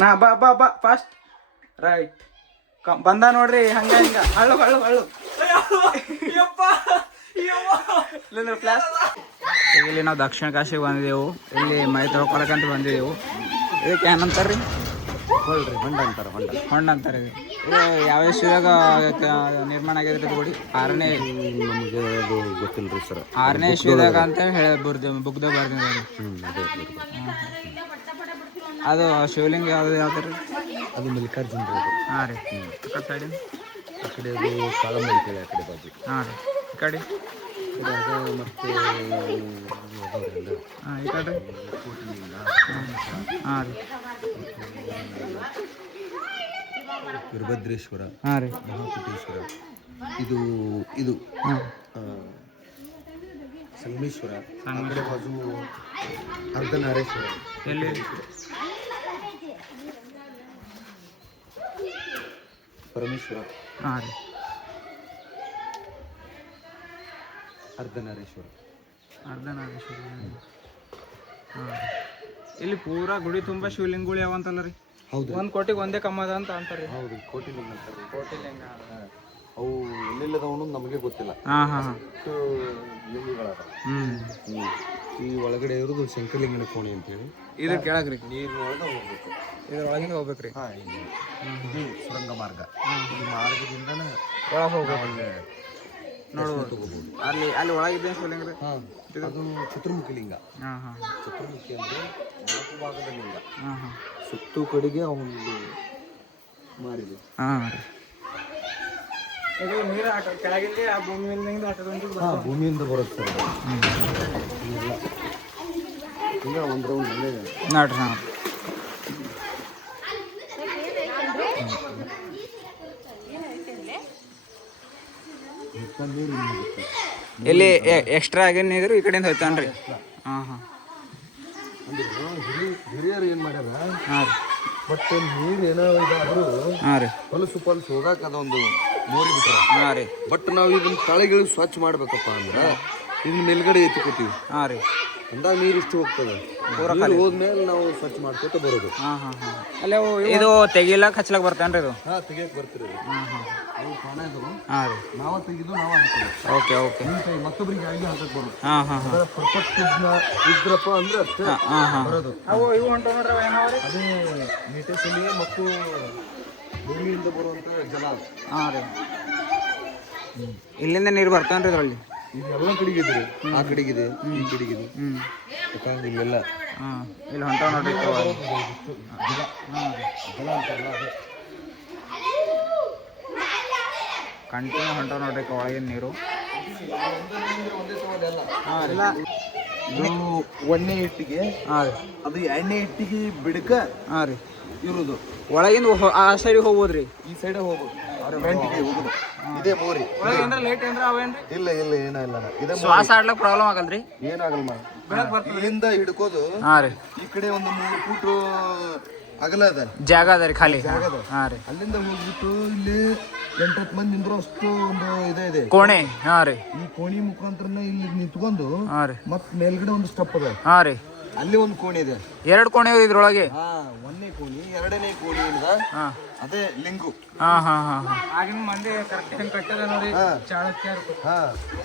ನಾ ಬಾ ಬಾ ಬಾ ಫಾಸ್ಟ್ ರೈಟ್ ಬಂದ ನೋಡ್ರಿ ಹಂಗ ಹಿಂಗ ಹಳ್ಳು ಹಳ್ಳು ಹಳ್ಳು ಫ್ಲಾಶ್. ಇಲ್ಲಿ ನಾವು ದಕ್ಷಿಣ ಕಾಶಿಗೆ ಬಂದಿದ್ದೆವು. ಇಲ್ಲಿ ಮೈ ತೊಳ್ಕೊಳಕಂತ ಬಂದಿದ್ದೆವು. ಇದಕ್ಕೆ ಏನಂತಾರ್ರಿ? ಹೊಳ್ರಿ ಹೊಂಡ ಅಂತಾರ. ಹೊಂಡ ಅಂತಾರೆ. ಇದು ಯಾವ ಇಸ್ವಿದಾಗ ನಿರ್ಮಾಣ ಆಗಿದ್ರಿ ಇದು ಗುಡಿ? ಆರನೇ ನಮಗೆ ಅದು ಗೊತ್ತಿಲ್ಲರಿ ಸರ್. 6ನೇ ಇಸ್ವಿದಾಗ ಅಂತ ಹೇಳಿ ಬುಕ್ದಾಗ ಬರ್ದಿದ್ದಾರೆ. ಅದು ಶಿವಲಿಂಗ ಯಾವ್ದು ಯಾವ್ದು? ಅದು ಮಲ್ಲಿಕಾರ್ಜುನ ರೀ. ಹಾಂ ರೀ. ಸೈಡಿನ ಆ ಕಡೆ ಅದು ಕಾಳಮಲ್ಲಿಕೆ ಆ ಕಡೆ ಬಾಜು. ಹಾಂ ರೀ. ಈ ಕಡೆ ಮತ್ತೆ ಹಾಂ ಈ ಕಡೆ ಹಾಂ ರೀ. ವೀರಭದ್ರೇಶ್ವರ. ಹಾಂ ರೀ. ಮಹಾಕೋಟೇಶ್ವರ. ಇದು ಸಂಗಮೇಶ್ವರ. ಆ ಕಡೆ ಬಾಜು ಅರ್ಧನಾರೇಶ್ವರ. ಎಲ್ಲಿ? ಪರಮೇಶ್ವರ. ಹಾಂ ರೀ. ಅರ್ಧನಾರೇಶ್ವರ. ಅರ್ಧನಾರೇಶ್ವರ. ಹಾಂ. ಇಲ್ಲಿ ಪೂರಾ ಗುಡಿ ತುಂಬ ಶಿವಲಿಂಗಗಳು ಯಾವಂತಲ್ಲ ರೀ? ಹೌದು. 1 ಕೋಟಿಗೆ ಒಂದೇ ಕಮ್ಮದ ಅಂತ ಅಂತಾರೆ. ಹೌದು, ಕೋಟಿಲಿಂಗ ಅಂತಾರೆ. ಕೋಟಿಲಿಂಗ ಅವು ಎಲ್ಲೆಲ್ಲದವನು ನಮಗೆ ಗೊತ್ತಿಲ್ಲ. ಹಾಂ ಹಾಂ ಹಾಂ. ಅಷ್ಟು ಲಿಂಗಗಳಾದ. ಹ್ಞೂ. ಈ ಒಳಗಡೆ ಇರೋದು ಶಂಕರಲಿಂಗನ ಕೋಣೆ ಅಂತೇಳಿ. ಇದ್ರ ಕೆಳಗೆ ರೀ ನೀರಿನೊಳಗೆ ಹೋಗ್ಬೇಕು. ಇದ್ರೊಳಗಿಂದ ಹೋಗ್ಬೇಕು ರೀ. ಹಾಂ, ಇದು ಸುರಂಗ ಮಾರ್ಗ. ಈ ಮಾರ್ಗದಿಂದನೇ ಒಳಗೆ ಹೋಗ್ಬೇಕು. ನೋಡ್ಬೋದು. ತಗೋಬಹುದು. ಅಲ್ಲಿ ಒಳಗಿದ್ದೆ ಶಿವಲಿಂಗ ರೀ. ಹಾಂ, ಅದು ಚತುರ್ಮುಖಿ ಲಿಂಗ. ಹಾಂ ಹಾಂ. ಚತುರ್ಮುಖಿ ಅಂದರೆ 4 ಭಾಗದ ಲಿಂಗ. ಹಾಂ ಹಾಂ. ಸುತ್ತು ಕಡೆಗೆ ಒಂದು ಮಾರಿದೆ. ಹಾಂ ರೀ. ಇದು ನೀರು ಕೆಳಗಿಂದ ಆ ಭೂಮಿ ಮೇಲಿಂದ ಹಾಂ, ಭೂಮಿಯಿಂದ ಬರುತ್ತೆ ಸರ್. ಈಗ ಒಂದು ರೌಂಡ್ ಅಲ್ಲೇ ನೋಡ್ರಿ. ಹಾಂ. ಇಲ್ಲಿ ಎಕ್ಸ್ಟ್ರಾ ಆಗೇನು ಇದ್ರು ಈ ಕಡೆಯಿಂದ ಹೋಯ್ತಾನ್ರಿ. ಹಾಂ ಹಾಂ. ಅಂದ್ರೆ ಹಿರಿಯರು ಏನು ಮಾಡ್ಯಾರ? ಹಾಂ ರೀ. ಬಟ್ ನೀರು ಏನೋ ಇದಾದರೂ ಹಾಂ ರೀ. ಹೊಲಸು ಹೋಗಾಕ ಅದೊಂದು ಮೋರಿ ಬಿಟ್ಟಾರ. ಹಾಂ ರೀ. ಬಟ್ ನಾವು ಇದನ್ನ ತಳಗಿಳಿ ಸ್ವಚ್ಛ ಮಾಡ್ಬೇಕಪ್ಪ ಅಂದ್ರೆ ಇದನ್ನ ಮೇಲ್ಗಡೆ ಎತ್ತಿಕೊತೀವಿ. ಹಾಂ ರೀ. ಅಂದಾಗ ನೀರು ಇಷ್ಟು ಹೋಗ್ತದೆ. ನೀರು ಹೋದ್ಮೇಲೆ ನಾವು ಸ್ವಚ್ಛ ಮಾಡ್ಕೊತ ಬರೋದು. ಹಾಂ ಹಾಂ ಹಾಂ. ಅಲ್ಲೇ ಇದು ತೆಗಿಲಕ್ಕೆ ಹಚ್ಲಕ್ಕೆ ಬರ್ತೇನ್ರಿ ಇದು? ಹಾಂ, ತೆಗಿಯಕ್ಕೆ ಬರ್ತಿರೋದು. ಹಾಂ ಹಾಂ. ಅವು ಕಾಣ ಇದ್ರು. ಹಾಂ ರೀ. ನಾವ ತೆಗಿದು ನಾವ ಹಾಕ್ತೀವಿ. Okay okay. ಮತ್ತೊಬ್ರಿಗೆ ಆಗಿ ಹಾಕಕ್ಕೆ ಬರೋದು. ಹಾಂ ಹಾಂ ಹಾಂ. ಪರ್ಫೆಕ್ಟ್ ಇದ್ರಪ್ಪ ಅಂದ್ರೆ ಅಷ್ಟೇ ಹಾಂ ಹಾಂ ಬರೋದು. ಅವು ಇವು ಹೊಂಟು ನೋಡ್ರಿ ಏನಾವ್ರಿ? ಅದೇ ಮೇಟೆಸಲಿ ಮತ್ತು ಭೂಮಿಯಿಂದ ಬರುವಂಥ ಜಲ. ಹಾಂ ರೀ. ಇಲ್ಲಿಂದ ನೀರು ಬರ್ತಾನ್ರಿ ಇದ್ರಲ್ಲಿ? ಇದು ಎಲ್ಲ ಕಡೆಗಿದೆ. ಆ ಕಡೆಗಿದೆ, ಈ ಕಡೆಗಿದೆ. ಇಲ್ಲೆಲ್ಲ ಹಾಂ. ಇಲ್ಲಿ ಹೊಂಟಾವ ನೋಡ್ರಿ. ಜಲ ಹಾಂ ಅಂತಾರಲ್ಲ ರೀ. ಕಂಟಿನ್ಯೂ ಹೊಂಟಾವ ನೋಡ್ರಿ ಒಳಗಿನ ನೀರು. ಹಾಂ ರೀ. ಇದು ಒಣ್ಣೆ ಇಟ್ಟಿಗೆ. ಹಾಂ ರೀ. ಅದು ಎಣ್ಣೆ ಇಟ್ಟಿಗೆ ಬಿಡಕ. ಹಾಂ ರೀ. ಇರುವುದು ಒಳಗಿಂದ ಆ ಸೈಡಿಗೆ ಹೋಗ್ಬೋದ್ರಿ? ಈ ಸೈಡ್ ಹೋಗ್ಬೋದು. ಫ್ರಂಟಿಗೆ ಹೋಗುದು. ಇದೇ ಮೋರಿ. ಒಳಗೆ ಏನ್ರ ಲೇಟ್ ಏನ್ರ ಅವೇನ್ರಿ? ಇಲ್ಲ ಏನಿಲ್ಲ. ಇದೇ ಶ್ವಾಸ ಆಡ್ಲಕ್ ಪ್ರಾಬ್ಲಮ್ ಆಗಲ್ರಿ? ಏನಾಗಲ್ಲ. ಇಲ್ಲಿಂದ ಹಿಡ್ಕೋದು. ಹಾಂ ರೀ. ಈ ಕಡೆ ಒಂದು 3 ಫೂಟ್ ಅಗಲ ಅದ ಜಾಗ ಅದ ರೀ ಖಾಲಿ. ಹಾಂ ರೀ. ಅಲ್ಲಿಂದ ಹೋಗ್ಬಿಟ್ಟು ಇಲ್ಲಿ 8-10 ಮಂದಿ ನಿಂದ್ರು ಅಷ್ಟು ಒಂದು ಇದೆ ಕೋಣೆ. ಹಾಂ ರೀ. ಈ ಕೋಣಿ ಮುಖಾಂತರನೇ ಇಲ್ಲಿ ನಿಂತ್ಕೊಂಡು ಹಾಂ ರೀ. ಮತ್ ಮೇಲ್ಗಡೆ ಒಂದು ಸ್ಟೆಪ್ ಅದ. ಹಾಂ ರೀ. ಅಲ್ಲಿ ಒಂದು ಕೋಣೆ ಇದೆ. 2 ಕೋಣೆ ಇದ್ರೊಳಗೆ? ಒಂದನೇ ಕೋಣಿ, 2ನೇ ಕೋಣಿ ಇಲ್ಲ. ಹಾಂ. ಅದೇ ಲಿಂಗು. ಹಾಂ ಹಾಂ ಹಾಂ ಹಾಂ. ಆಗಿನ ಮಂದಿ ಕರೆಕ್ಟ್ ಹೆಂಗೆ ಕಟ್ಟದ ನೋಡಿ. ಚಾಣಕ್ಯ.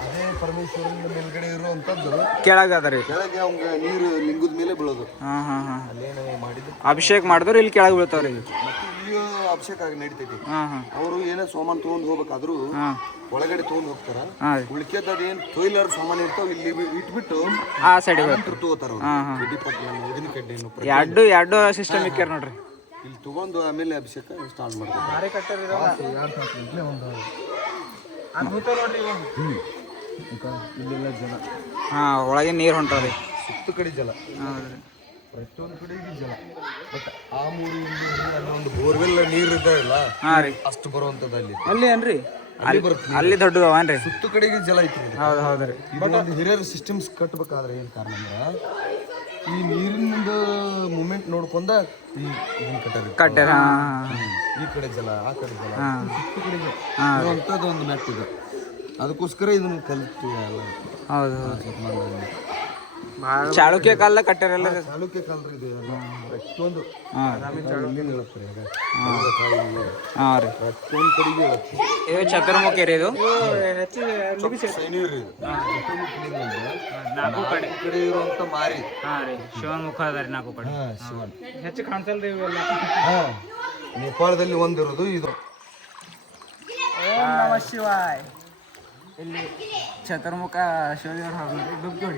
ಅದೇ ಪರಮೇಶ್ವರನ ಮೇಲ್ಗಡೆ ಇರುವಂತದ್ದು ಕೆಳಗೆ ಅದ ರೀ. ಕೆಳಗೆ ಅವಂಗ ನೀರು ಲಿಂಗದ ಮೇಲೆ ಬೀಳೋದು. ಹಾಂ ಹಾಂ ಹಾಂ. ಅಲ್ಲೇನೋ ಮಾಡಿದ್ದು ಅಭಿಷೇಕ ಮಾಡಿದ್ರು ಇಲ್ಲಿ ಕೆಳಗೆ ಬೀಳ್ತಾವ್ರಿ. ಮತ್ತೆ ಇಲ್ಲಿಯೂ ಅಭಿಷೇಕ ಆಗಿ ನಡೀತೈತಿ. ಹಾಂ ಹಾಂ. ಅವರು ಏನೋ ಸಾಮಾನು ತೊಗೊಂಡು ಹೋಗ್ಬೇಕಾದ್ರು ಒಳಗಡೆ ತೊಗೊಂಡು ಹೋಗ್ತಾರ. ಉಳಿಕೆದ ಅದೇನು ತೊಯ್ಲಾರ ಸಾಮಾನು ಇರ್ತಾವ ಇಲ್ಲಿ ಇಟ್ಬಿಟ್ಟು ಆ ಸೈಡಿಗೆ ತಗೋತಾರ. ಎರಡು ಸಿಸ್ಟಮ್ ಇಕ್ಕ್ಯಾರ ನೋಡ್ರಿ. ಇಲ್ಲಿ ತಗೊಂಡು ಆಮೇಲೆ ಅಭಿಷೇಕ ಸ್ಟಾರ್ಟ್ ಮಾಡ್ತಾರೆ. ಇಲ್ಲೆಲ್ಲ ಜಲ. ಹಾಂ, ಒಳಗೆ ನೀರು ಹೊಂಟಾವ್ರಿ. ಸುತ್ತ ಕಡೆ ಜಲ. ಪ್ರತಿಯೊಂದು ಕಡೆಗೆ ಜಲ. ಬಟ್ ಆ ಒಂದು ಬೋರ್ವೆಲ್ ನೀರು ಇದ್ದಾವಲ್ಲ. ಹಾಂ ರೀ. ಅಷ್ಟು ಬರುವಂತದ್ದು ಅಲ್ಲಿ ಏನ್ರಿ? ಅಲ್ಲಿ ದೊಡ್ಡದವನ್ರಿ. ಸುತ್ತ ಕಡೆಗೆ ಜಲ ಐತಿ. ಹೌದು ಹೌದ್ರಿ. ಇದೊಂದು ಹಿರಿಯರ ಸಿಸ್ಟಮ್ಸ್ ಕಟ್ಟಬೇಕಾದ್ರೆ ಏನು ಕಾರಣ ಅಂದ್ರೆ ಈ ನೀರಿನ ಮೂಮೆಂಟ್ ನೋಡ್ಕೊಂಡ ಕಟ್ಟಾರ. ಈ ಕಡೆ ಜಲ, ಆ ಕಡೆ ಜಲ, ಸುತ್ತ ಕಡೆಗೆ ಇರುವಂಥದ್ದು ಒಂದು ಮ್ಯಾಪ್ ಇದೆ. ಅದಕ್ಕೋಸ್ಕರ ಇದನ್ನು ಕಲಿತೀವಿ. ಹೌದು. ಚಾಳುಕ್ಯ ಕಾಲ ಕಟ್ಟಾರಲ್ಲ ರೀ. ಚಾಲುಕ್ಯ ಕಾಲ್ರಿ ಇದು ಪ್ರತಿಯೊಂದು ಹಾಂ ಇಲ್ಲಿಂದ ಹೇಳತ್ರಿ ಹಾಂ ರೀ. ಪ್ರತಿಯೊಂದು ಕಡೆಗೆ ಹೇಳತ್ರಿ. ಇದು ಚತುರ್ಮುಖಿ ರೀ ಇದು. ಸೈನಿಕ ರೀ ಇದು. ನಾಲ್ಕು ಕಡೆ ಈ ಕಡೆ ಇರುವಂತ ಮಾರಿ. ಹಾಂ ರೀ, ಶಿವನ್ ಮುಖ ಅದ ರೀ ನಾಲ್ಕು ಕಡೆ. ಶಿವನ್ ಹೆಚ್ಚು ಕಾಣಿಸಲ್ರಿ ಇವೆಲ್ಲ. ಹಾಂ ನೇಪಾಳದಲ್ಲಿ ಒಂದಿರೋದು ಇದು. ಓಂ ನಮಃ ಶಿವಾಯ್. ಇಲ್ಲಿ ಚತುರ್ಮುಖ ಶಿವದೇವ್ರ ಹಾಗೆ ದುಗ್ಗಿ.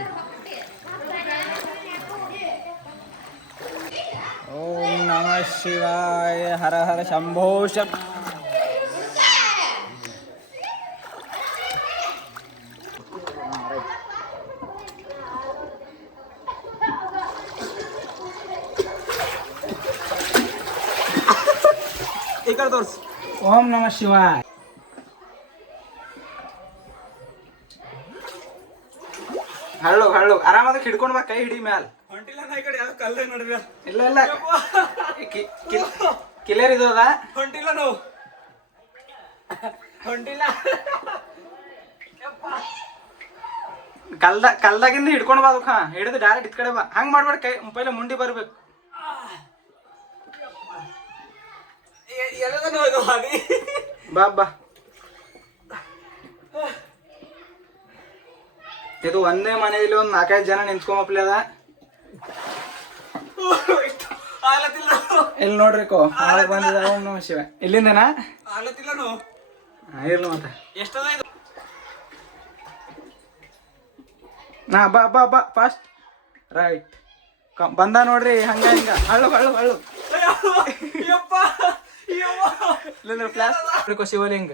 ಓಂ ನಮಃ ಶಿವಾಯ. ಹರ ಹರ ಶಂಭೋ ಶಂಭೋ. ಈ ಕಡೆ ತೋರಿಸಿ. ಓಂ ನಮಃ ಶಿವಾಯ. ಹಳ್ಳು ಹಳ್ಳು ಆರಾಮಾಗಿ ಹಿಡ್ಕೊಂಡು ಬಾ, ಕೈ ಹಿಡಿ ಮ್ಯಾಲ. ಹೊಂಟಿಲ್ಲ ನಾ ಈ ಕಡೆ ಯಾವ ಕಲ್ಲೆ ನೋಡಿದ. ಇಲ್ಲ ಇಲ್ಲ ಕಿಲೇರ್ ಇದು ಅದ. ಹೊಂಟಿಲ್ಲ ನಾವು ಹೊಂಟಿಲ್ಲ. ಕಲ್ದಾಗಿಂದ ಹಿಡ್ಕೊಂಡು ಬಾ, ಅದಕ್ಕೆ ಹಿಡಿದು ಡೈರೆಕ್ಟ್ ಇದ್ ಕಡೆ ಬಾ. ಹಂಗೆ ಮಾಡ್ಬೇಡ, ಕೈ ಪೈಲೆ ಮುಂಡಿ ಬರ್ಬೇಕು. ಎಲ್ಲ ಹೋಯ್ತು ಹಾಗೆ. ಬಾ ಬಾ. ಇದು ಒಂದೇ ಮನೆಯಲ್ಲಿ ಒಂದು 4-5 ಜನ ನಿಂತ್ಕೊಂಬಪ್ಲಿ ಅದ. ಆಗ್ಲತ್ತಿಲ್ಲ ಇಲ್ಲಿ ನೋಡ್ರಿ ಕೋ ಹಾಳಾಗಿ ಬಂದಿದ. ಓಂ ನಮಃ ಶಿವ. ಇಲ್ಲಿಂದನಾ? ಆಗ್ಲತ್ತಿಲ್ಲ ನಾವು. ಇರ್ಲಿ ಮತ್ತೆ. ಎಷ್ಟದ ಇದು? ನಾ ಬಾ ಬಾ ಬಾ ಫಾಸ್ಟ್. ರೈಟ್ ಬಂದ ನೋಡ್ರಿ. ಹಂಗ ಹಿಂಗ ಹಳ್ಳು ಹಳ್ಳು ಹಳ್ಳು. ಇಲ್ಲಿಂದ್ರ ಫ್ಲಾಶ್ ನೋಡ್ರಿಕೋ ಶಿವಲಿಂಗ.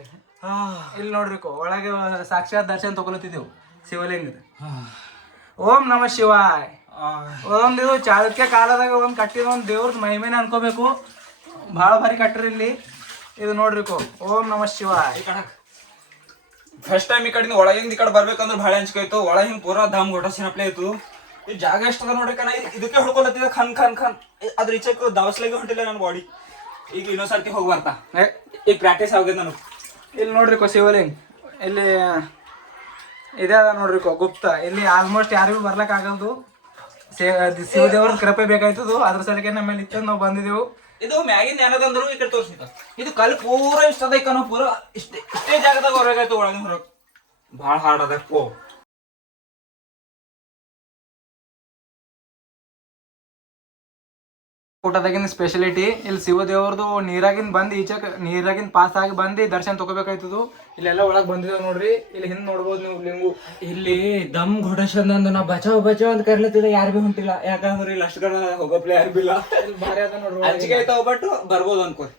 ಇಲ್ಲಿ ನೋಡ್ರಿಕೋ ಒಳಗೆ ಸಾಕ್ಷಾತ್ ದರ್ಶನ ತಗೊಳತಿದ್ದೆವು ಶಿವಲಿಂಗದ. ಓಂ ನಮಃ ಶಿವಾಯ್. ಒಂದಿದು ಚಾಲುಕ್ಯ ಕಾಲದಾಗ ಒಂದು ಕಟ್ಟಿದ ಒಂದು ದೇವ್ರದ್ ಮಹಿಮೆನ ಅನ್ಕೋಬೇಕು. ಭಾಳ ಭಾರಿ ಕಟ್ಟ್ರಿ ಇಲ್ಲಿ. ಇದು ನೋಡ್ರಿಕೋ ಓಂ ನಮಃ ಶಿವಾಯ್. ಫಸ್ಟ್ ಟೈಮ್ ಈ ಕಡೆಯಿಂದ ಒಳಗಿಂದ ಈ ಕಡೆ ಬರ್ಬೇಕಂದ್ರೆ ಭಾಳ ಹಂಚ್ಕೋಯ್ತು. ಒಳಗೆ ಹಿಂಗೆ ಪೂರಾ ಧಾಮ್ ಗೋಟ ಸಿನಪ್ಲೇ ಇತ್ತು. ಈ ಜಾಗ ಎಷ್ಟದ ನೋಡ್ರಿ ಕಣ. ಇದಕ್ಕೆ ಹುಡ್ಕೊಳತ್ತಿದ್ದ ಖನ್ ಖನ್ ಖನ್. ಅದ್ರ ಈಚೆಕ್ ದವಸ್ಲಾಗೆ ಹೊಂಟಿಲ್ಲ ನನ್ನ ಬಾಡಿ. ಈಗ ಇನ್ನೊಂದ್ಸರ್ತಿ ಹೋಗಿ ಬರ್ತಾ. ಈಗ ಪ್ರಾಕ್ಟೀಸ್ ಆಗಿದೆ ನನಗೆ. ಇಲ್ಲಿ ನೋಡ್ರಿಕೋ ಶಿವಲಿಂಗ. ಇಲ್ಲಿ ಇದೇ ಅದ ನೋಡ್ರಿಕೋ ಗುಪ್ತ. ಇಲ್ಲಿ ಆಲ್ಮೋಸ್ಟ್ ಯಾರಿಗೂ ಬರ್ಲಕ್ ಆಗಲ್ದು. ಶಿವದೇವ್ರ ಕೃಪೆ ಬೇಕಾಯ್ತದು. ಅದ್ರ ಸಲಕ್ಕೆ ನಮ್ಮಲ್ಲಿ ಇತ್ತ ನಾವು ಬಂದಿದ್ದೆವು. ಇದು ಮ್ಯಾಗಿಂದ ಏನದಂದ್ರು ಈ ಕಡೆ ತೋರಿಸಿದ. ಇದು ಕಲ್ ಪೂರ ಇಷ್ಟದ ಕಣ. ಪೂರ ಇಷ್ಟೇ ಜಾಗದಾಗ ಹೊರಗಾಯ್ತು. ಒಳಗಿನ ಹೊರಗೆ ಭಾಳ ಹಾರ್ಡ್ ಅದ. ಊಟದಾಗಿನ ಸ್ಪೆಷಾಲಿಟಿ ಇಲ್ಲಿ ಶಿವದೇವ್ರದು ನೀರಾಗಿಂದ ಬಂದು ಈಚೆಕ್ ನೀರಾಗಿಂದ ಪಾಸ್ ಆಗಿ ಬಂದು ದರ್ಶನ ತಗೋಬೇಕಾಯ್ತದು. ಇಲ್ಲೆಲ್ಲ ಒಳಗೆ ಬಂದಿದ್ದೇವೆ ನೋಡ್ರಿ. ಇಲ್ಲಿ ಹಿಂದೆ ನೋಡ್ಬೋದು ನೀವು ಲಿಂಗು. ಇಲ್ಲಿ ದಮ್ ಘೋಡೇಶ್ವರಂದು ನಾ ಬಚಾವ್ ಬಚಾವ್ ಅಂತ ಕರ್ಲತ್ತಿದ್ದ. ಯಾರು ಭೀ ಹೊಂಟಿಲ್ಲ. ಯಾಕಂದ್ರೆ ಇಲ್ಲಿ ಅಷ್ಟು ಕಡೆ ಹೋಗಪ್ಲೆ ಯಾರು ಬಿಲ್ಲ. ಭಾರಿ ಅದ ನೋಡ್ರಿ. ಅಂಜಿಕೆ ಆಯ್ತಾವ. ಬಟ್ ಬರ್ಬೋದು ಅನ್ಕೋರಿ.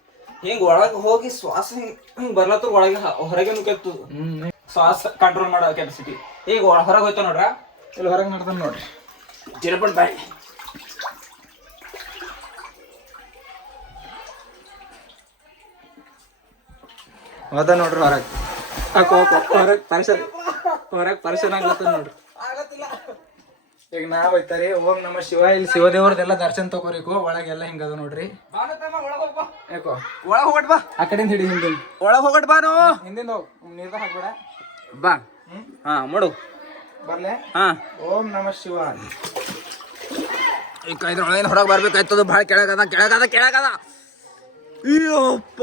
ಹಿಂಗ್ ಒಳಗೆ ಹೋಗಿ ಶ್ವಾಸ ಹಿಂಗ್ ಬರ್ಲತ್ತ ಒಳಗೆ ಹೊರಗೆ ನುಗ್ಗತ್ತು. ಶ್ವಾಸ ಕಂಟ್ರೋಲ್ ಮಾಡೋ ಕೆಪಾಸಿಟಿ. ಈಗ ಹೊರಗೆ ಹೋಯ್ತಾವ ನೋಡ್ರ. ಇಲ್ಲಿ ಹೊರಗೆ ನಡ್ತಾನೆ ನೋಡ್ರಿ. ಜಿರಪಣ್ ಬಾಯ್. ಹೋದ ನೋಡ್ರಿ ಹೊರಗೆ. ಹೊರಗೆ ಪರ್ಸನ್ ಆಗ್ಲತ್ತ ನೋಡ್ರಿ. ಈಗ ನಾವ್ ಹೋಯ್ತಾರಿ. ಓಂ ನಮಃ ಶಿವ. ಇಲ್ಲಿ ಶಿವದೇವ್ರದೆಲ್ಲ ದರ್ಶನ ತಗೋರಿಕು. ಒಳಗೆಲ್ಲ ಹಿಂಗದ ನೋಡ್ರಿ. ಯಾಕೋ ಒಳಗೆ ಹೋಗ್ಬಿಟ್ ಬಾ. ಆ ಕಡೆಯಿಂದ ಹಿಡಿ. ಹಿಂದಿಂದ ಒಳಗೆ ಹೋಗ್ಬಿಟ್ ಬಾ. ನಾವು ಹಿಂದಿಂದ ಹೋಗ್. ನೀರ್ದಾಗ ಹಾಕ್ಬೇಡ. ಬಾ. ಹಾ ಮಾಡು. ಬರ್ಲೆ. ಹಾ ಓಂ ನಮಃ ಶಿವ. ಈಗ ಇದ್ರೊಳಗಿನ ಹೊರಗೆ ಬರ್ಬೇಕಾಯ್ತದ. ಭಾಳ ಕೆಳಗದ ಕೆಳಗದ ಕೆಳಗದ. ಅಯ್ಯಪ್ಪ.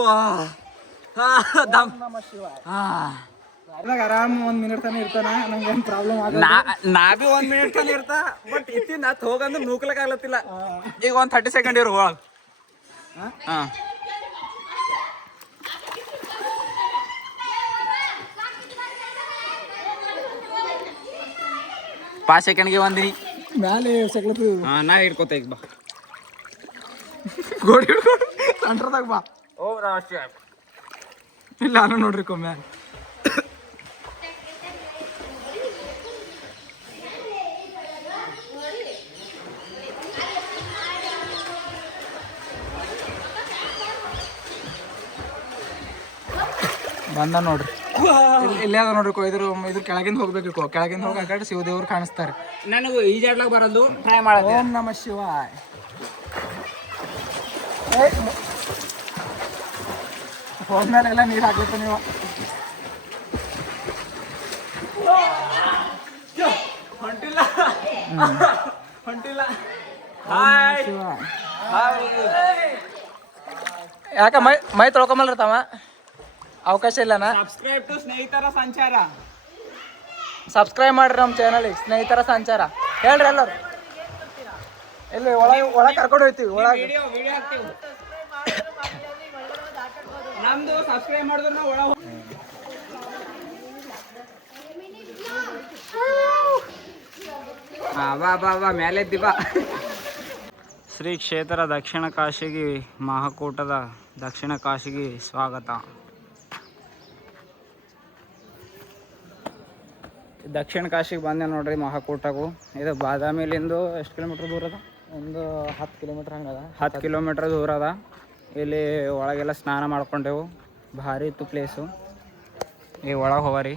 ಓಂ ನಮಃ ಶಿವ. ಆರಾಮ್ 1 ಮಿನಿಟ್ ತಾನೇ ಇರ್ತಾನ. ನಂಗೇನು ಪ್ರಾಬ್ಲಮ್ ಆಗಲ್ಲ. ನಾ ಬಿ 1 ಮಿನಿಟ್ ತಾನೇ ಇರ್ತಾ. ಬಟ್ ಇತ್ತಿನ ನಾ ಹೋಗಂದ್ರೆ ನೂಕ್ಲಕ್ ಆಗ್ಲತ್ತಿಲ್ಲ. ಈಗ 30 ಸೆಕೆಂಡ್ ಇರು ಒಳಗೆ. ಹಾ 5 ಸೆಕೆಂಡ್ಗೆ ಒಂದಿನಿ ಮ್ಯಾಲೆ ಸೆಕ್ಲತ್ತು. ನಾ ಹಿಡ್ಕೋತ ಈಗ ಬಾ. ಗೋಡಿ ಹಿಡ್ಕೊಂಡು ಸೆಂಟ್ರದಾಗ ಬಾ. ಓ ರಾಷ್ಟ್ರೀಯ ಇಲ್ಲ ನಾನು ನೋಡ್ರಿ ಮ್ಯಾಲೆ. ಬಂದ ನೋಡ್ರಿ. ಇಲ್ಲೇ ಅದ ನೋಡ್ರಿ. ಇದ್ರ ಕೆಳಗಿಂದ ಹೋಗ್ಬೇಕು. ಕೆಳಗಿಂದ ಹೋಗಿ ಆ ಕಡೆ ಶಿವದೇವ್ರು ಕಾಣಿಸ್ತಾರೆ. ನನಗೂ ಈಜಾಡ್ಲಾಗ ಬರಲ್ದು. ಟ್ರೈ ಮಾಡ. ಓಂ ನಮಃ ಶಿವಾಯ್. ಹೋದ್ಮೇಲೆಲ್ಲ ನೀರು ಹಾಕ್ಬೇಕು ನೀವು. ಹೊಂಟಿಲ್ಲ. ಹೊಂಟಿಲ್ಲ. ಹಾಯ್ ಯಾಕ ಮೈ ತೊಳ್ಕೊಂಬಲ್ರತವ ಅವಕಾಶ ಇಲ್ಲನಾ? ಸಬ್ಸ್ಕ್ರೈಬ್ ಟು ಸ್ನೇಹಿತರ ಸಂಚಾರ. ಸಬ್ಸ್ಕ್ರೈಬ್ ಮಾಡ್ರಿ ನಮ್ಮ ಚಾನಲಿಗೆ ಸ್ನೇಹಿತರ ಸಂಚಾರ. ಹೇಳ್ರಿ ಎಲ್ಲರು. ಇಲ್ಲಿ ಒಳಗೆ ಕರ್ಕೊಂಡು ಹೋಗ್ತೀವಿ. ಒಳಗೆ ವಿಡಿಯೋ ಹಾಕ್ತೀವಿ. ನಮ್ದು ಸಬ್ಸ್ಕ್ರೈಬ್ ಮಾಡಿದ್ರೆ ನಾವು ಒಳಗೆ ಬಾ ಮೇಲೆ ದಿವಾ. ಶ್ರೀ ಕ್ಷೇತ್ರ ದಕ್ಷಿಣ ಕಾಶಿಗೆ ಮಹಾಕೂಟದ ದಕ್ಷಿಣ ಕಾಶಿಗೆ ಸ್ವಾಗತ. ದಕ್ಷಿಣ ಕಾಶಿಗೆ ಬಂದೆ ನೋಡ್ರಿ ಮಹಾಕೂಟಗೂ. ಇದು ಬಾದಾಮಿಲಿಂದ ಎಷ್ಟು ಕಿಲೋಮೀಟ್ರ್ ದೂರ ಅದ? ಒಂದು 10 ಕಿಲೋಮೀಟ್ರ್ ಹಂಗದ. 10 ಕಿಲೋಮೀಟ್ರ್ ದೂರ ಅದ. ಇಲ್ಲಿ ಒಳಗೆಲ್ಲ ಸ್ನಾನ ಮಾಡ್ಕೊಂಡೆವು. ಭಾರಿ ಇತ್ತು ಪ್ಲೇಸು. ಈ ಒಳಗೆ ಹೋಗರಿ.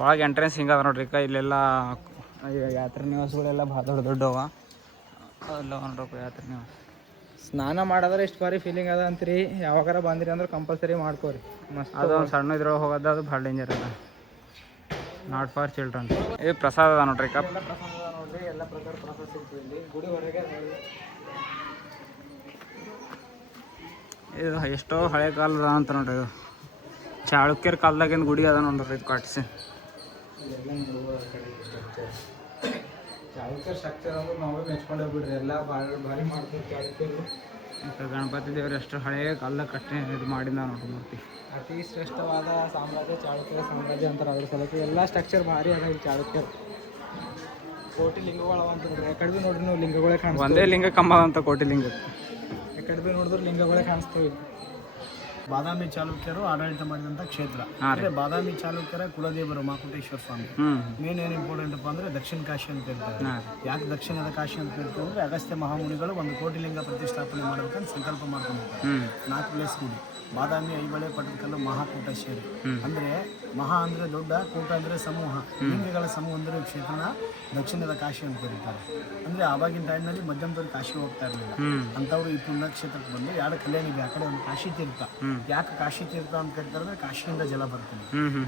ಒಳಗೆ ಎಂಟ್ರೆನ್ಸ್ ಹಿಂಗದ ನೋಡ್ರಿ. ಇಲ್ಲೆಲ್ಲ ಯಾತ್ರಾ ನಿವಾಸಗಳೆಲ್ಲ ಭಾಳ ದೊಡ್ಡವ ಅಲ್ಲ ನೋಡ್ರಿ ಯಾತ್ರಾ ನಿವಾಸ. ಸ್ನಾನ ಮಾಡಿದ್ರೆ ಎಷ್ಟು ಬಾರಿ ಫೀಲಿಂಗ್ ಅದ ಅಂತೀರಿ. ಯಾವಾಗಾರ ಬಂದಿರಿ ಅಂದ್ರೆ ಕಂಪಲ್ಸರಿ ಮಾಡ್ಕೋರಿ. ಮಸ್ತ್ ಅದು ಒಂದು ಸಣ್ಣ ಇದ್ರೊಳಗೆ ಹೋಗೋದು. ಅದು ಭಾಳ ಡೇಂಜರ್ ಅದ. Not for children. ಇದು ಪ್ರಸಾದ ಅದ ನೋಡ್ರಿ. ಕಪ್ ಎಲ್ಲ ಪ್ರಸಾದ ನೋಡ್ರಿ. ಎಲ್ಲ ಪ್ರಕಾರ ಪ್ರಸಾದ ಸಿಗ್ತದೆ ಇಲ್ಲಿ ಗುಡಿ ಹೊರಗೆ. ಇದು ಎಷ್ಟೋ ಹಳೆ ಕಾಲದ ಅಂತ ನೋಡ್ರಿ. ಇದು ಚಾಳುಕ್ಯರ ಕಾಲದಾಗಿನ ಗುಡಿ ಅದ ನೋಡ್ರಿ. ಇದು ಕಟ್ಸಿ ಚಾಲುಕ್ಯರ ಸ್ಟ್ರಕ್ಚರ್ ಅಂದ್ರೆ ನಾವೇ ಮೆಚ್ಕೊಂಡೇ ಬಿಡ್ರಿ. ಎಲ್ಲ ಭಾರಿ ಮಾಡ್ತೀವಿ ಚಾಲುಕ್ಯರು. ಗಣಪತಿ ದೇವರು ಎಷ್ಟು ಹಳೆಯ ಕಾಲದಾಗ ಕಟ್ಟಿ ಇದು ಮಾಡಿದ ನೋಡ್ರಿ ಮೂರ್ತಿ. ಅತಿ ಶ್ರೇಷ್ಠವಾದ ಸಾಮ್ರಾಜ್ಯ ಚಾಲುಕ್ಯರ ಸಾಮ್ರಾಜ್ಯ ಅಂತಾರೆ. ಅದ್ರ ಸಲಕ್ಕೆ ಎಲ್ಲ ಸ್ಟ್ರಕ್ಚರ್ ಭಾರಿ ಅದ ಇಲ್ಲಿ ಚಾಲುಕ್ಯರು. ಕೋಟಿ ಲಿಂಗಗಳು ಅಂತ ನೋಡ್ರಿ. ಯಾಕಡೆ ಭೀ ನೋಡ್ರಿ ನೀವು ಲಿಂಗಗಳೇ ಕಾಣಿಸ್ತಾವೆ. ಒಂದೇ ಲಿಂಗ ಕಮ್ಮ ಅಂತ ಕೋಟಿ ಲಿಂಗ. ಯಾಕಡೆ ಭೀ ನೋಡಿದ್ರೆ ಲಿಂಗಗಳೇ ಕಾಣಿಸ್ತವೆ. ಬಾದಾಮಿ ಚಾಲುಕ್ಯರು ಆಡಳಿತ ಮಾಡಿದಂಥ ಕ್ಷೇತ್ರ. ಅಂದರೆ ಬಾದಾಮಿ ಚಾಲುಕ್ಯರ ಕುಲದೇವರು ಮಹಾಕೂಟೇಶ್ವರ ಸ್ವಾಮಿ. ಮೇನ್ ಏನು ಇಂಪಾರ್ಟೆಂಟ್ ಅಪ್ಪ ಅಂದರೆ ದಕ್ಷಿಣ ಕಾಶಿ ಅಂತ ಹೇಳ್ತಾರೆ. ಯಾಕೆ ದಕ್ಷಿಣದ ಕಾಶಿ ಅಂತ ಹೇಳ್ತಾರೆ ಅಂದರೆ ಅಗಸ್ತ್ಯ ಮಹಾಮುನಿಗಳು ಒಂದು ಕೋಟಿಲಿಂಗ ಪ್ರತಿಷ್ಠಾಪನೆ ಮಾಡ್ಬೇಕಂತ ಸಂಕಲ್ಪ ಮಾಡ್ಕೊಂಡಿರ್ತಾರೆ. 4 ಪ್ಲೇಸ್ ಕೂಡಿ ಬಾದಾಮಿ, ಐಹೊಳೆ, ಪಟ್ಟದಕಲ್ಲು, ಮಹಾಕೂಟ ಸೇರಿ. ಅಂದರೆ ಮಹಾ ಅಂದರೆ ದೊಡ್ಡ, ಕೂಟ ಅಂದರೆ ಸಮೂಹ, ಲಿಂಗಗಳ ಸಮೂಹ ಅಂದರೆ ಕ್ಷೇತ್ರನ ದಕ್ಷಿಣದ ಕಾಶಿ ಅಂತ ಕರೀತಾರೆ. ಅಂದರೆ ಆವಾಗಿನ ಟೈಮ್ನಲ್ಲಿ ಮಧ್ಯಮದವ್ರು ಕಾಶಿ ಹೋಗ್ತಾ ಇರಲಿಲ್ಲ. ಅಂಥವ್ರು ಈ ಪುಣ್ಯಕ್ಷೇತ್ರಕ್ಕೆ ಬಂದು ಎರಡು ಕಲ್ಯಾಣ ಇದೆ. ಆ ಕಡೆ ಒಂದು ಕಾಶಿ ತೀರ್ಥ. ಯಾಕೆ ಕಾಶಿ ತೀರ್ಥ ಅಂತ ಕರೀತಾರೆ ಅಂದರೆ ಕಾಶಿಯಿಂದ ಜಲ ಬರ್ತದೆ.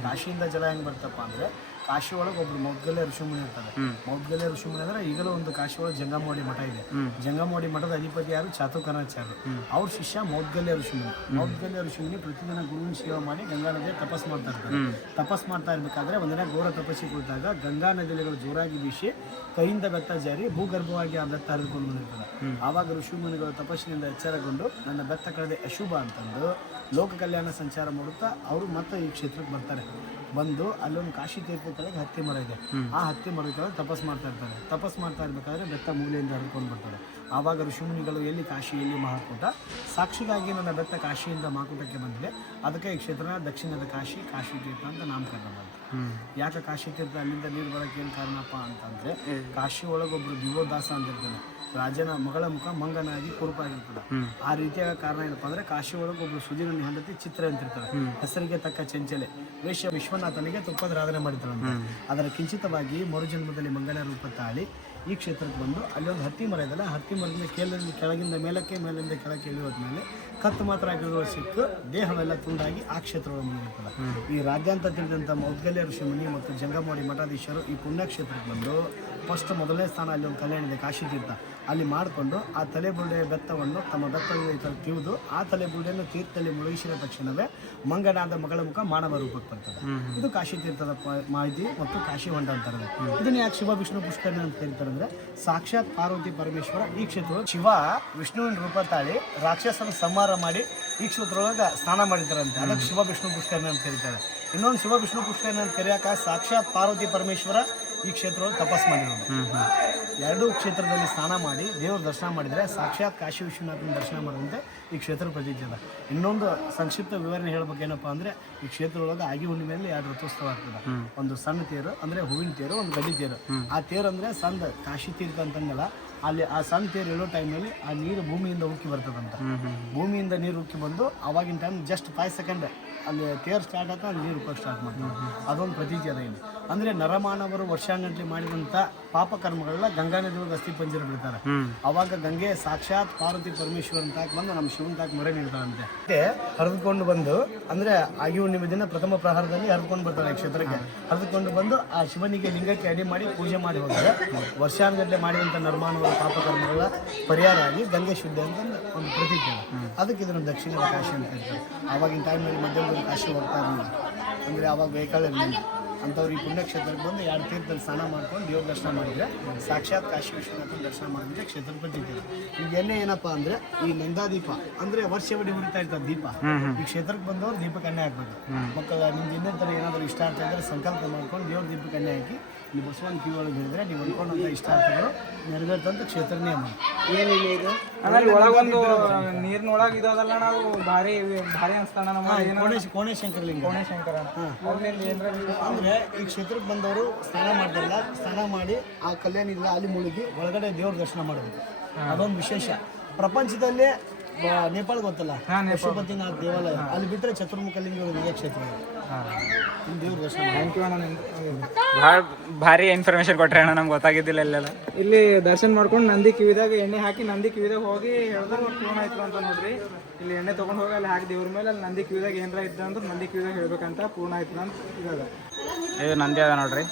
ಕಾಶಿಯಿಂದ ಜಲ ಹೆಂಗೆ ಬರ್ತಪ್ಪ ಅಂದರೆ ಕಾಶಿ ಒಳಗೆ ಒಬ್ರು ಮೌದ್ಗಲ್ಯ ಋಷಿಮುನಿ ಇರ್ತಾರೆ. ಮೌದ್ಗಲ್ಯ ಋಷಿಮುನಿ ಅಂದರೆ ಈಗಲೂ ಒಂದು ಕಾಶಿ ಒಳಗೆ ಜಂಗಮವಾಡಿ ಮಠ ಇದೆ. ಜಂಗಮವಾಡಿ ಮಠದ ಅಧಿಪತಿ ಯಾರು? ಚಾತುಕರ್ಣಾಚಾರ್ಯ. ಅವ್ರ ಶಿಷ್ಯ ಮೌದ್ಗಲ್ಯ ಋಷಿಮುನಿ. ಮೌದ್ಗಲ್ಯ ಋಷಿಮುನಿ ಪ್ರತಿದಿನ ಗುರುವಿನ ಸೇವೆ ಮಾಡಿ ಗಂಗಾ ನದಿಯ ತಪಸ್ ಮಾಡ್ತಾ ಇರ್ತಾರೆ. ತಪಸ್ ಮಾಡ್ತಾ ಇರ್ಬೇಕಾದ್ರೆ ಒಂದಿನ ಘೋರ ತಪಸ್ಸಿಗೆ ಕುಳಿತಾಗ ಗಂಗಾ ನದಿಗಳು ಜೋರಾಗಿ ಬೀಸಿ ಕೈಯಿಂದ ಬೆತ್ತ ಜಾರಿ ಭೂಗರ್ಭವಾಗಿ ಆ ಬೆತ್ತ ಹರಿದುಕೊಂಡು ಬಂದಿರ್ತಾರೆ. ಆವಾಗ ಋಷಿಮುನಿಗಳು ತಪಸ್ಸಿನಿಂದ ಎಚ್ಚರಗೊಂಡು ನನ್ನ ಬೆತ್ತ ಕಳೆದ ಅಶುಭ ಅಂತಂದು ಲೋಕ ಕಲ್ಯಾಣ ಸಂಚಾರ ಮಾಡುತ್ತಾ ಅವರು ಮತ್ತೆ ಈ ಕ್ಷೇತ್ರಕ್ಕೆ ಬರ್ತಾರೆ. ಬಂದು ಅಲ್ಲೊಂದು ಕಾಶಿ ತೀರ್ಥ ಕೆಳಗೆ ಹತ್ತಿ ಮರ ಇದೆ. ಆ ಹತ್ತಿ ಮರದ ಕೆಳಗೆ ತಪಸ್ ಮಾಡ್ತಾ ಇರ್ತಾರೆ. ತಪಸ್ ಮಾಡ್ತಾ ಇರ್ಬೇಕಾದ್ರೆ ಬೆತ್ತ ಮೂಲೆಯಿಂದ ಹರಿಕೊಂಡು ಬರ್ತಾರೆ. ಆವಾಗ ಋಷಿಮುನಿಗಳು ಎಲ್ಲಿ ಕಾಶಿ, ಎಲ್ಲಿ ಮಹಾಕೂಟ, ಸಾಕ್ಷಿಗಾಗಿ ನನ್ನ ಬೆತ್ತ ಕಾಶಿಯಿಂದ ಮಹಾಕೂಟಕ್ಕೆ ಬಂದಿದೆ. ಅದಕ್ಕೆ ಈ ಕ್ಷೇತ್ರನ ದಕ್ಷಿಣದ ಕಾಶಿ, ಕಾಶಿ ತೀರ್ಥ ಅಂತ ನಾಮಕರಣ ಮಾಡಿದೆ. ಯಾಕೆ ಕಾಶಿ ತೀರ್ಥ ಅಲ್ಲಿಂದ ನೀರು ಬರೋಕ್ಕೆ ಏನು ಕಾರಣಪ್ಪ ಅಂತಂದರೆ ಕಾಶಿ ಒಳಗೊಬ್ಬರು ದಿವೋದಾಸ ಅಂತ ಇರ್ತಾನೆ. ರಾಜನ ಮಗಳ ಮುಖ ಮಂಗನಾಗಿ ಕುರುಪಾಗಿರ್ತದೆ. ಆ ರೀತಿಯಾದ ಕಾರಣ ಏನಪ್ಪ ಅಂದರೆ ಕಾಶಿ ಒಳಗೆ ಒಬ್ಬರು ಸುದಿನ ಹೆಂಡತಿ ಚಿತ್ರ ಅಂತಿರ್ತಾರೆ. ಹೆಸರಿಗೆ ತಕ್ಕ ಚಂಚಲೆ ವೇಶ್ಯ ವಿಶ್ವನಾಥನಿಗೆ ತುಪ್ಪದ ರಾಧನೆ ಮಾಡಿದ್ದಾಳೆ. ಅದರ ಕಿಂಚಿತವಾಗಿ ಮರುಜನ್ಮದಲ್ಲಿ ಮಂಗನ ರೂಪ ತಾಳಿ ಈ ಕ್ಷೇತ್ರಕ್ಕೆ ಬಂದು ಅಲ್ಲಿ ಒಂದು ಹತ್ತಿ ಮರ ಇದೆಯಲ್ಲ, ಹತ್ತಿ ಮರದಿಂದ ಕೆಳಗಿಂದ ಮೇಲಕ್ಕೆ, ಮೇಲಿಂದ ಕೆಳಕ್ಕೆ ಇಳಿಯೋದ್ಮೇಲೆ ಕತ್ತು ಮಾತ್ರ ಆಗಿರುವ ಸಿಕ್ಕು ದೇಹವೆಲ್ಲ ತುಂಡಾಗಿ ಆ ಕ್ಷೇತ್ರವನ್ನು ಮುಗಿರ್ತದೆ. ಈ ರಾಜ್ಯಾಂತ ತಿಳಿದಂಥ ಮೌದ್ಗಲ್ಯ ಋಷಿಮುನಿ ಮತ್ತು ಜಂಗಮವಾಡಿ ಮಠಾಧೀಶರು ಈ ಪುಣ್ಯಕ್ಷೇತ್ರಕ್ಕೆ ಬಂದು ಫಸ್ಟ್ ಮೊದಲನೇ ಸ್ಥಾನ ಅಲ್ಲಿ ಒಂದು ಕಲ್ಯಾಣ ಇದೆ, ಕಾಶಿ ತೀರ್ಥ. ಅಲ್ಲಿ ಮಾಡಿಕೊಂಡು ಆ ತಲೆಬುರುಡೆಯ ಬೆತ್ತವನ್ನು ತಮ್ಮ ಬೆತ್ತದಲ್ಲಿ ಈ ಥರ ತಿವಿದು ಆ ತಲೆಬುರುಡೆಯನ್ನು ತೀರ್ಥದಲ್ಲಿ ಮುಳುಗಿಸಿದ ತಕ್ಷಣವೇ ಮಂಗನಾದ ಮಗಳ ಮುಖ ಮಾನವ ರೂಪಕ್ಕೆ ಬರ್ತದೆ. ಇದು ಕಾಶಿ ತೀರ್ಥದ ಮಾಹಿತಿ ಮತ್ತು ಕಾಶಿ ಹೊಂಡ ಅಂತಾರೆ. ಇದನ್ನ ಯಾಕೆ ಶಿವ ವಿಷ್ಣು ಪುಷ್ಕರಣಿ ಅಂತ ಕರೀತಾರೆ ಅಂದರೆ ಸಾಕ್ಷಾತ್ ಪಾರ್ವತಿ ಪರಮೇಶ್ವರ ಈ ಕ್ಷೇತ್ರ ಶಿವ ವಿಷ್ಣುವಿನ ರೂಪ ತಾಳಿ ರಾಕ್ಷಸನ ಸಂಹಾರ ಮಾಡಿ ಈ ಕ್ಷೇತ್ರದೊಳಗೆ ಸ್ನಾನ ಮಾಡಿದ್ದಾರಂತೆ. ಅದಕ್ಕೆ ಶಿವ ವಿಷ್ಣು ಪುಷ್ಕರಣಿ ಅಂತ ಕರೀತಾರೆ. ಇನ್ನೊಂದು ಶಿವ ವಿಷ್ಣು ಪುಷ್ಕರಣಿ ಅಂತ ಕರೆಯಾಕ ಸಾಕ್ಷಾತ್ ಪಾರ್ವತಿ ಪರಮೇಶ್ವರ ಈ ಕ್ಷೇತ್ರದೊಳಗೆ ತಪಸ್ ಮಾಡಿರೋದು. ಎರಡೂ ಕ್ಷೇತ್ರದಲ್ಲಿ ಸ್ನಾನ ಮಾಡಿ ದೇವರ ದರ್ಶನ ಮಾಡಿದರೆ ಸಾಕ್ಷಾತ್ ಕಾಶಿ ವಿಶ್ವನಾಥನ ದರ್ಶನ ಮಾಡಿದಂತೆ ಈ ಕ್ಷೇತ್ರ ಪ್ರತೀತಿ ಅದ. ಇನ್ನೊಂದು ಸಂಕ್ಷಿಪ್ತ ವಿವರಣೆ ಹೇಳ್ಬೇಕೇನಪ್ಪ ಅಂದರೆ ಈ ಕ್ಷೇತ್ರದೊಳಗೆ ಆಗಿ ಹುಣ್ಣಿಮೆಯಲ್ಲಿ 2 ರಥೋತ್ಸವ ಆಗ್ತದೆ. ಒಂದು ಸಣ್ಣ ತೇರು ಅಂದರೆ ಹೂವಿನ ತೇರು, ಒಂದು ಗಡ್ಡಿ ತೇರು. ಆ ತೇರು ಅಂದರೆ ಸಣ್ಣ ಕಾಶಿ ತೀರ್ಥ ಅಂತಂದಲ್ಲ, ಅಲ್ಲಿ ಆ ಸಣ್ಣ ತೇರು ಇರೋ ಟೈಮಲ್ಲಿ ಆ ನೀರು ಭೂಮಿಯಿಂದ ಉಕ್ಕಿ ಬರ್ತದಂತ. ಭೂಮಿಯಿಂದ ನೀರು ಉಕ್ಕಿ ಬಂದು ಆವಾಗಿನ ಟೈಮ್ ಜಸ್ಟ್ 5 ಸೆಕೆಂಡ್ ಅಲ್ಲಿ ತೇರು ಸ್ಟಾರ್ಟ್ ಆಯ್ತು, ಅಲ್ಲಿ ನೀರು ಉಕ್ಕಕ್ಕೆ ಸ್ಟಾರ್ಟ್ ಮಾಡ್ತಾರೆ. ಅದೊಂದು ಪ್ರತೀತಿ ಅದ ಇಲ್ಲಿ. ಅಂದ್ರೆ ನರಮಾನವರು ವರ್ಷಾಂಗಟ್ಲೆ ಮಾಡಿದಂಥ ಪಾಪಕರ್ಮಗಳನ್ನ ಗಂಗಾ ನದಿ ಒಳಗೆ ಅಸ್ಥಿ ಪಂಜರ ಬಿಡ್ತಾರೆ. ಅವಾಗ ಗಂಗೆ ಸಾಕ್ಷಾತ್ ಪಾರ್ವತಿ ಪರಮೇಶ್ವರನ್ ತಾಕ್ ಬಂದು ನಮ್ಮ ಶಿವನ್ ತಾಕ್ ಮೊರೆ ನೀಡ್ತಾರಂತೆ. ಮತ್ತೆ ಹರಿದುಕೊಂಡು ಬಂದು ಅಂದ್ರೆ ಆಗಿ ಹುಣ್ಣಿಮೆ ದಿನ ಪ್ರಥಮ ಪ್ರಹಾರದಲ್ಲಿ ಹರಿದುಕೊಂಡು ಬರ್ತಾರೆ ಕ್ಷೇತ್ರಕ್ಕೆ. ಹರಿದುಕೊಂಡು ಬಂದು ಆ ಶಿವನಿಗೆ ಲಿಂಗಕ್ಕೆ ಅಡಿ ಮಾಡಿ ಪೂಜೆ ಮಾಡಿ ಹೋದರೆ ವರ್ಷಾನುಗಟ್ಟಲೆ ಮಾಡಿದಂಥ ನರಮಾನವರ ಪಾಪಕರ್ಮಗಳ ಪರಿಹಾರ ಆಗಿ ಗಂಗೆ ಶುದ್ಧ ಅಂತ ಒಂದು ಪ್ರತೀಕ. ಅದಕ್ಕೆ ಇದನ್ನು ದಕ್ಷಿಣದ ಕಾಶಿ ಅಂತ ಹೇಳ್ತಾರೆ. ಆವಾಗಿನ ಟೈಮಲ್ಲಿ ಮಧ್ಯದಲ್ಲಿ ಕಾಶಿ ಹೋಗ್ತಾ ಇರಲಿಲ್ಲ, ಅಂದರೆ ಆವಾಗ ವೆಹಿಕಲ್ ಇರಲಿಲ್ಲ. ಅಂಥವ್ರು ಈ ಪುಣ್ಯಕ್ಷೇತ್ರಕ್ಕೆ ಬಂದು 2 ತೀರ್ಥದಲ್ಲಿ ಸ್ನಾನ ಮಾಡ್ಕೊಂಡು ದೇವ್ರ ದರ್ಶನ ಮಾಡಿದರೆ ಸಾಕ್ಷಾತ್ ಕಾಶಿ ವಿಶ್ವನಾಥನ ದರ್ಶನ ಮಾಡಿದ್ರೆ ಕ್ಷೇತ್ರ ಪ್ರತೀತಿ. ಈಗ ಎಣ್ಣೆ ಏನಪ್ಪ ಅಂದರೆ ಈ ನಂದಾದೀಪ ಅಂದರೆ ವರ್ಷವಿಡೀ ಉರಿತಾ ಇರ್ತಾರೆ ದೀಪ. ಈ ಕ್ಷೇತ್ರಕ್ಕೆ ಬಂದವರು ದೀಪಕ್ಕೆ ಎಣ್ಣೆ ಹಾಕ್ಬೇಕು. ಮಕ್ಕಳ ನಿಮ್ಗೆ ಇನ್ನೊಂದು ಥರ ಏನಾದರೂ ಇಷ್ಟ ಆಗ್ತಾ ಇದ್ದರೆ ಸಂಕಲ್ಪ ಮಾಡ್ಕೊಂಡು ದೇವ್ರ ದೀಪಕ್ಕೆ ಎಣ್ಣೆ ಹಾಕಿ ನೀವು ಬಸವನ ಕಿವಿ ಒಳಗೆ ಹೇಳಿದ್ರೆ ನೀವು ಅಂದ್ಕೊಂಡಂಥ ಇಷ್ಟಾರ್ಥಗಳು ನೆರವೇರ್ತಂತ ಕ್ಷೇತ್ರ ನಿಯಮ. ಏನಿಲ್ಲ ಇದು ಆಮೇಲೆ ಒಳಗೊಂದು ನೀರಿನೊಳಗೆ ಇರೋದಲ್ಲ, ನಾವು ಭಾರಿ ಭಾರಿ ಅನ್ಸ್ತಾನ ನಮ್ಮ ಕೋಣೇಶಂಕರಲಿಂಗ. ಕೋಣೇಶಂಕರ ಅಂದರೆ ಈ ಕ್ಷೇತ್ರಕ್ಕೆ ಬಂದವರು ಸ್ನಾನ ಮಾಡ್ತಾರಲ್ಲ, ಸ್ನಾನ ಮಾಡಿ ಆ ಕಲ್ಯಾಣ ಇಲ್ಲ ಅಲ್ಲಿ ಮುಳುಗಿ ಒಳಗಡೆ ದೇವ್ರ ದರ್ಶನ ಮಾಡಬೇಕು. ಅದೊಂದು ವಿಶೇಷ. ಪ್ರಪಂಚದಲ್ಲೇ ನೇಪಾಳ ಗೊತ್ತಲ್ಲ, ಪಶುಪತಿನಾಥ ದೇವಾಲಯ, ಅಲ್ಲಿ ಬಿಟ್ಟರೆ ಚತುರ್ಮುಖಲಿಂಗ ಇದೆ ಕ್ಷೇತ್ರ. ದೇವ್ರ ದರ್ಶನ. ಥ್ಯಾಂಕ್ ಯು ಅಣ್ಣ. ಭಾಳ ಭಾರಿ ಇನ್ಫಾರ್ಮೇಶನ್ ಕೊಟ್ರೆ ಅಣ್ಣ, ನಮ್ಗೆ ಗೊತ್ತಾಗಿದ್ದಿಲ್ಲ ಇಲ್ಲೆಲ್ಲ. ಇಲ್ಲಿ ದರ್ಶನ ಮಾಡ್ಕೊಂಡು ನಂದಿ ಕಿವಿದಾಗ ಎಣ್ಣೆ ಹಾಕಿ ನಂದಿ ಕಿವಿದಾಗ ಹೋಗಿ ಹೇಳಿದ್ರೆ ಕ್ಲೋನ್ ಆಯ್ತು ಅಂತ ನೋಡ್ರಿ. ಇಲ್ಲಿ ಎಣ್ಣೆ ತೊಗೊಂಡು ಹೋಗಿ ಅಲ್ಲಿ ಹಾಕಿ ದೇವ್ರ ಮೇಲೆ ಅಲ್ಲಿ ನಂದಿ ಕಿವಿದಾಗ ಏನಾರ ಇದ್ದ ಅಂದ್ರೆ ನಂದಿ ಕಿವಿದಾಗ ಹೇಳ್ಬೇಕಂತ ಪೂರ್ಣ ಆಯ್ತು ಅಂತ ಇವಾಗ ಇದು ನಂದಿ ಅದ ನೋಡ್ರಿ.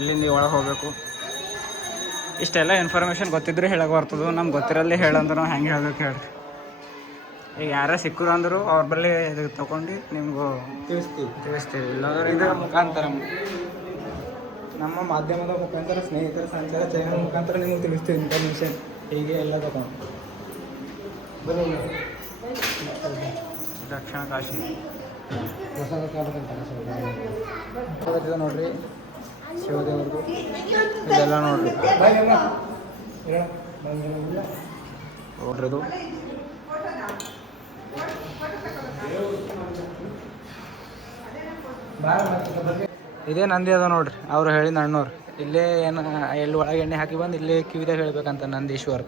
ಇಲ್ಲಿಂದ ಒಳಗೆ ಹೋಗ್ಬೇಕು. ಇಷ್ಟೆಲ್ಲ ಇನ್ಫಾರ್ಮೇಶನ್ ಗೊತ್ತಿದ್ರೆ ಹೇಳಕ್ಕೆ ಬರ್ತದೆ. ನಮ್ಗೆ ಗೊತ್ತಿರಲ್ಲೇ ಹೇಳಂದ್ರೆ ನಾವು ಹೆಂಗೆ ಹೇಳ್ಬೇಕು ಹೇಳ್ರಿ. ಈಗ ಯಾರ ಸಿಕ್ಕರು ಅಂದರು ಅವ್ರ ಬಳಿ ಇದು ತೊಗೊಂಡು ನಿಮ್ಗೆ ತಿಳಿಸ್ತೀವಿ. ಇಲ್ಲಾಂದ್ರೆ ಇದರ ಮುಖಾಂತರ ನಮ್ಮ ಮಾಧ್ಯಮದ ಮುಖಾಂತರ, ಸ್ನೇಹಿತರ ಸಂಚಾರ ಚಾನಲ್ ಮುಖಾಂತರ ನಿಮಗೆ ತಿಳಿಸ್ತೀವಿ ಇನ್ಫಾರ್ಮೇಷನ್ ಹೀಗೆ ಎಲ್ಲ ತಗೊಂಡು. ದಕ್ಷಿಣ ಕಾಶಿ ನೋಡ್ರಿ, ಶಿವದೇವ್ರದ್ದು ಇದೆಲ್ಲ ನೋಡ್ರಿ ನೋಡ್ರಿದು ಇದೇ ನಂದಿ ಅದ ನೋಡ್ರಿ. ಅವ್ರು ಹೇಳಿದ ಅಣ್ಣವ್ರು ಇಲ್ಲೇ ಏನು ಎಲ್ಲಿ ಒಳಗೆ ಎಣ್ಣೆ ಹಾಕಿ ಬಂದು ಇಲ್ಲೇ ಕಿವಿದಾಗ ಹೇಳ್ಬೇಕಂತ ನಂದೀಶ್ವರ್.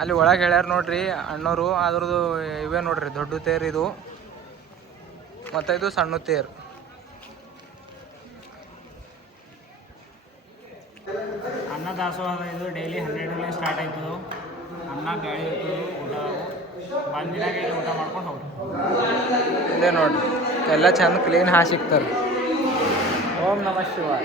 ಅಲ್ಲಿ ಒಳಗೆ ಹೇಳ್ಯಾರ ನೋಡ್ರಿ ಅಣ್ಣವರು. ಅದ್ರದ್ದು ಇವೇ ನೋಡ್ರಿ ದೊಡ್ಡ ತೇರು ಇದು, ಮತ್ತು ಇದು ಸಣ್ಣ ತೇರು. ಅನ್ನ ದಾಸೋಹ ಇದು ಡೈಲಿ 12 ಸ್ಟಾರ್ಟ್ ಆಯ್ತದೆ. ಅನ್ನ ಗಾಳಿ ಇರ್ತದೆ, ಊಟ ಬಂದಿನಾಗ ಇಲ್ಲಿ ಊಟ ಮಾಡ್ಕೊಂಡು ಹೋಗ್ರಿ. ಇಲ್ಲೇ ನೋಡ್ರಿ ಎಲ್ಲ ಚಂದ ಕ್ಲೀನ್ ಹಾಕಿ ಸಿಗ್ತಾರೆ. ಓಂ ನಮಃ ಶಿವಾಯ.